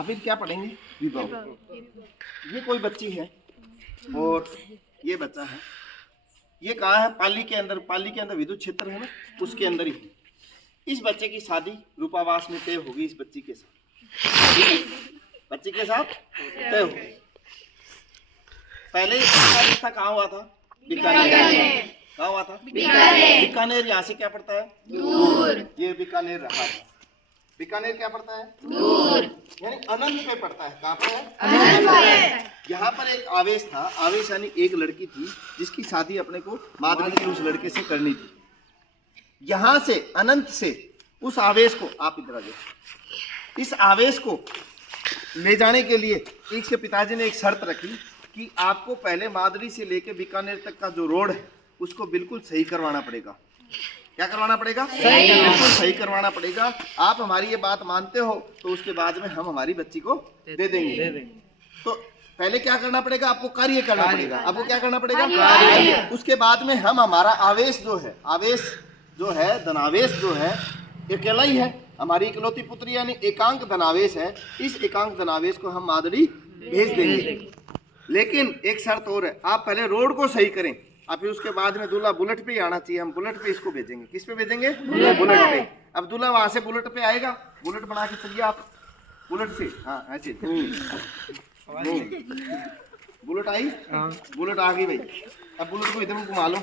अब फिर क्या पढ़ेंगे? विभव। ये कोई बच्ची है और ये बच्चा है। ये कहाँ है? पाली के अंदर। पाली के अंदर विद्युत क्षेत्र है ना, उसके अंदर ही। इस बच्चे की शादी रूपावास में तय होगी। इस बच्ची के साथ, बच्ची के साथ तय होगी। पहले इसका रिश्ता कहाँ हुआ था? बीकानेर। कहाँ हुआ था? बीकानेर। यहाँ से क्या पड़ता है? दूर। ये बीकानेर रहा है। बीकानेर क्या पड़ता है? दूर। यानी अनंत पे पड़ता है। कहाँ पे है? अनंत पे। यहाँ पर एक आवेश था। आवेश यानी एक लड़की थी जिसकी शादी अपने को माधवी के उस लड़के से करनी थी। यहाँ से अनंत से उस आवेश को, आप इधर आ जाओ, इस आवेश को ले जाने के लिए इसके पिताजी ने एक शर्त रखी कि आपको पहले माधवी से लेके बीकानेर तक का जो रोड है उसको बिल्कुल सही करवाना पड़ेगा। क्या करवाना पड़ेगा? बिल्कुल सही करवाना पड़ेगा। आप हमारी ये बात मानते हो तो उसके बाद में हम हमारी बच्ची को दे देंगे। तो पहले क्या करना पड़ेगा? आपको कार्य करना पड़ेगा। आपको क्या करना पड़ेगा? कार्य। उसके बाद में हम हमारा आवेश जो है, आवेश जो है, धनावेश जो है, अकेला ही है। हमारी इकलौती पुत्री यानी एकांक धनावेश है। इस एकांक धनावेश को हम माधुरी भेज देंगे। लेकिन एक शर्त और है, आप पहले रोड को सही करें और फिर उसके बाद में दूल्हा बुलेट पे ही आना चाहिए। हम बुलेट पे इसको भेजेंगे। किस पे भेजेंगे? बुलेट पे। अब दूल्हा वहां से बुलेट पे आएगा। बुलेट बना के चलिए आप, बुलेट से। हाँ ऐसे बुलेट आई, बुलेट आ गई भाई। अब बुलेट को इधर घुमा लो।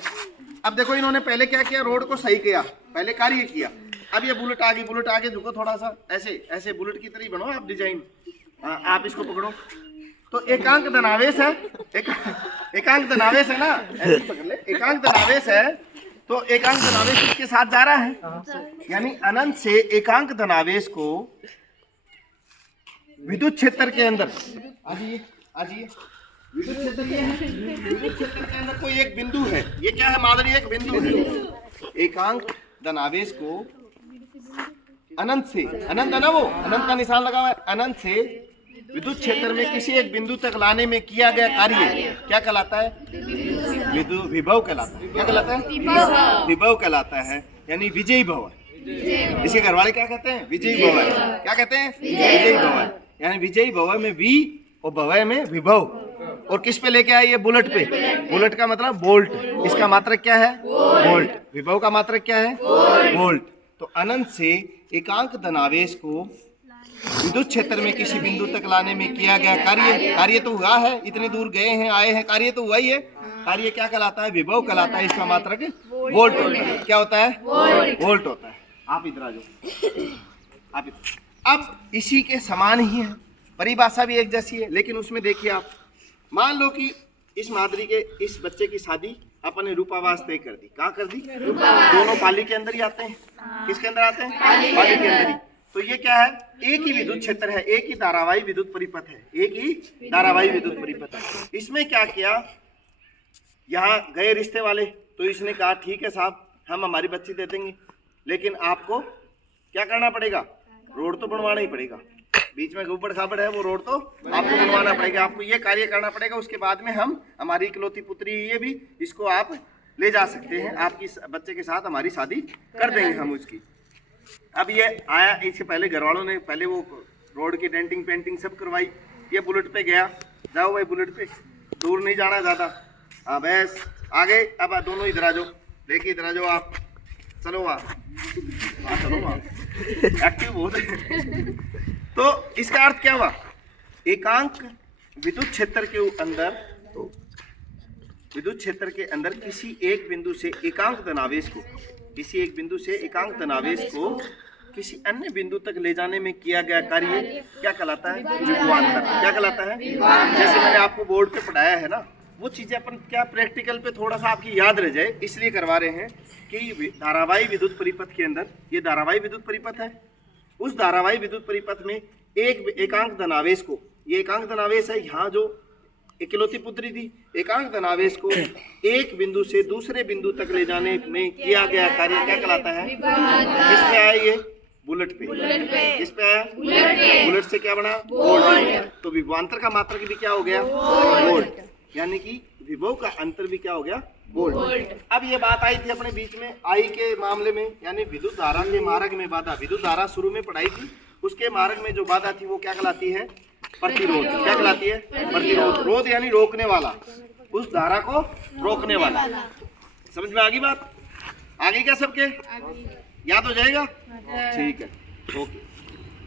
अब देखो इन्होंने पहले क्या किया? रोड को सही किया, पहले कार्य किया। अब ये बुलेट आ गई। बुलेट आगे झुको थोड़ा सा, ऐसे ऐसे बुलेट की तरह बनो आप डिजाइन। आप इसको पकड़ो। तो एकांक धनावेश है, एकांक धनावेश है ना, ऐसे पकड़ ले। एकांक धनावेश है तो एकांक धनावेश इसके साथ जा रहा है। यानी अनंत से एकांक धनावेश को विद्युत क्षेत्र के अंदर, आजिए आजिए, विद्युत क्षेत्र ये है। विद्युत क्षेत्र के अंदर कोई एक बिंदु है। ये क्या है माधुरी? एक बिंदु है। एकांक धनावेश को अनंत से, अनंत है ना, वो अनंत का निशान लगा हुआ है, अनंत से विद्युत क्षेत्र में किसी एक बिंदु तक लाने में किया गया कार्य क्या कहलाता है? विभव कहलाता है। क्या कहलाता है? विभव कहलाता है। यानी विजयी भव है। इसके घरवाले क्या कहते हैं? विजयी भव है। क्या कहते हैं? विजयी भव है। यानी विजयी भव में वी और भव में विभव। और किस पे लेके आए? ये बुलेट पे। बुलेट का मतलब वोल्ट। इसका मात्रक क्या है? वोल्ट। विभव का मात्रक क्या है? वोल्ट। तो अनंत से एकांक धनावेश को विद्युत क्षेत्र में किसी बिंदु तक लाने में किया गया कार्य, कार्य तो हुआ है, इतने दूर गए हैं, आए हैं, कार्य तो हुआ ही है। कार्य क्या कहलाता है? विभव कहलाता है। इसका मात्रक वोल्ट होता है। क्या होता है? वोल्ट होता है। आप इधर आ जाओ, आप इधर। अब इसी के समान ही है, परिभाषा भी एक जैसी है। लेकिन उसमें देखिए आप, मान लो कि इस माधुरी के, इस बच्चे की शादी अपने रूपावास तय कर दी। कहाँ कर दी? दोनों पाली के अंदर ही आते हैं। किसके अंदर आते हैं? पाली के अंदर ही। तो ये क्या है? एक ही विद्युत क्षेत्र है, एक ही धारावाही विद्युत परिपथ है, एक ही धारावाही विद्युत परिपथ है। इसमें क्या किया? यहाँ गए रिश्ते वाले, तो इसने कहा ठीक है साहब, हम हमारी बच्ची दे देंगे, लेकिन आपको क्या करना पड़ेगा? रोड तो बनवाना ही पड़ेगा। बीच में ऊबड़ खाबड़ है, वो रोड तो आपको बनवाना पड़ेगा। आपको ये कार्य करना पड़ेगा। उसके बाद में हम, हमारी इकलौती पुत्री ये भी, इसको आप ले जा सकते हैं। आपकी बच्चे के साथ हमारी शादी कर देंगे हम उसकी। अब ये आया, इससे पहले घर वालों ने पहले वो रोड की डेंटिंग पेंटिंग सब करवाई। ये बुलेट पे गया। जाओ भाई बुलेट पे, दूर नहीं जाना ज़्यादा। हाँ बस आगे। अब दोनों इधर आ जाओ, लेके इधर आ जाओ आप। चलो वहाँ चलो, वहाँ एक्टिव बहुत है। तो इसका अर्थ क्या हुआ? एकांक विद्युत क्षेत्र के अंदर, विद्युत क्षेत्र के अंदर किसी एक बिंदु से एकांक धनावेश को, किसी एक बिंदु से एकांक धनावेश को किसी अन्य बिंदु तक ले जाने में किया गया कार्य क्या कहलाता है? विभवांतर। क्या कहलाता है? जैसे मैंने आपको बोर्ड पे पढ़ाया है ना, वो चीजें अपन क्या प्रैक्टिकल पे थोड़ा सा आपकी याद रह जाए, इसलिए करवा रहे हैं कि धारावाही विद्युत परिपथ के अंदर, ये धारावाही विद्युत परिपथ है। उस धारावाही विद्युत परिपथ में एक एकांक धनावेश को, ये एकांक धनावेश है, यहाँ जो इकलौती पुत्री थी, एकांक धनावेश को एक बिंदु से दूसरे बिंदु तक ले जाने में किया गया कार्य क्या कहलाता है? किस पे आया ये? बुलेट पे। किस पे आया? बुलेट से क्या बना? वोल्ट। तो विभवांतर का मात्रक भी क्या हो गया? वोल्ट। यानी कि विभव का अंतर भी क्या हो गया? वोल्ट। अब ये बात आई थी अपने बीच में, आई के मामले में, यानी विद्युत धारा के मार्ग में बाधा। विद्युत धारा शुरू में पढ़ाई थी, उसके मार्ग में जो बाधा थी वो क्या कहलाती है? प्रतिरोध। क्या कहलाती है? प्रतिरोध। रोध यानी रोकने वाला, उस धारा को रोकने वाला। समझ में आ गई बात? आ गई क्या सबके? याद हो जाएगा? ठीक है, ओके।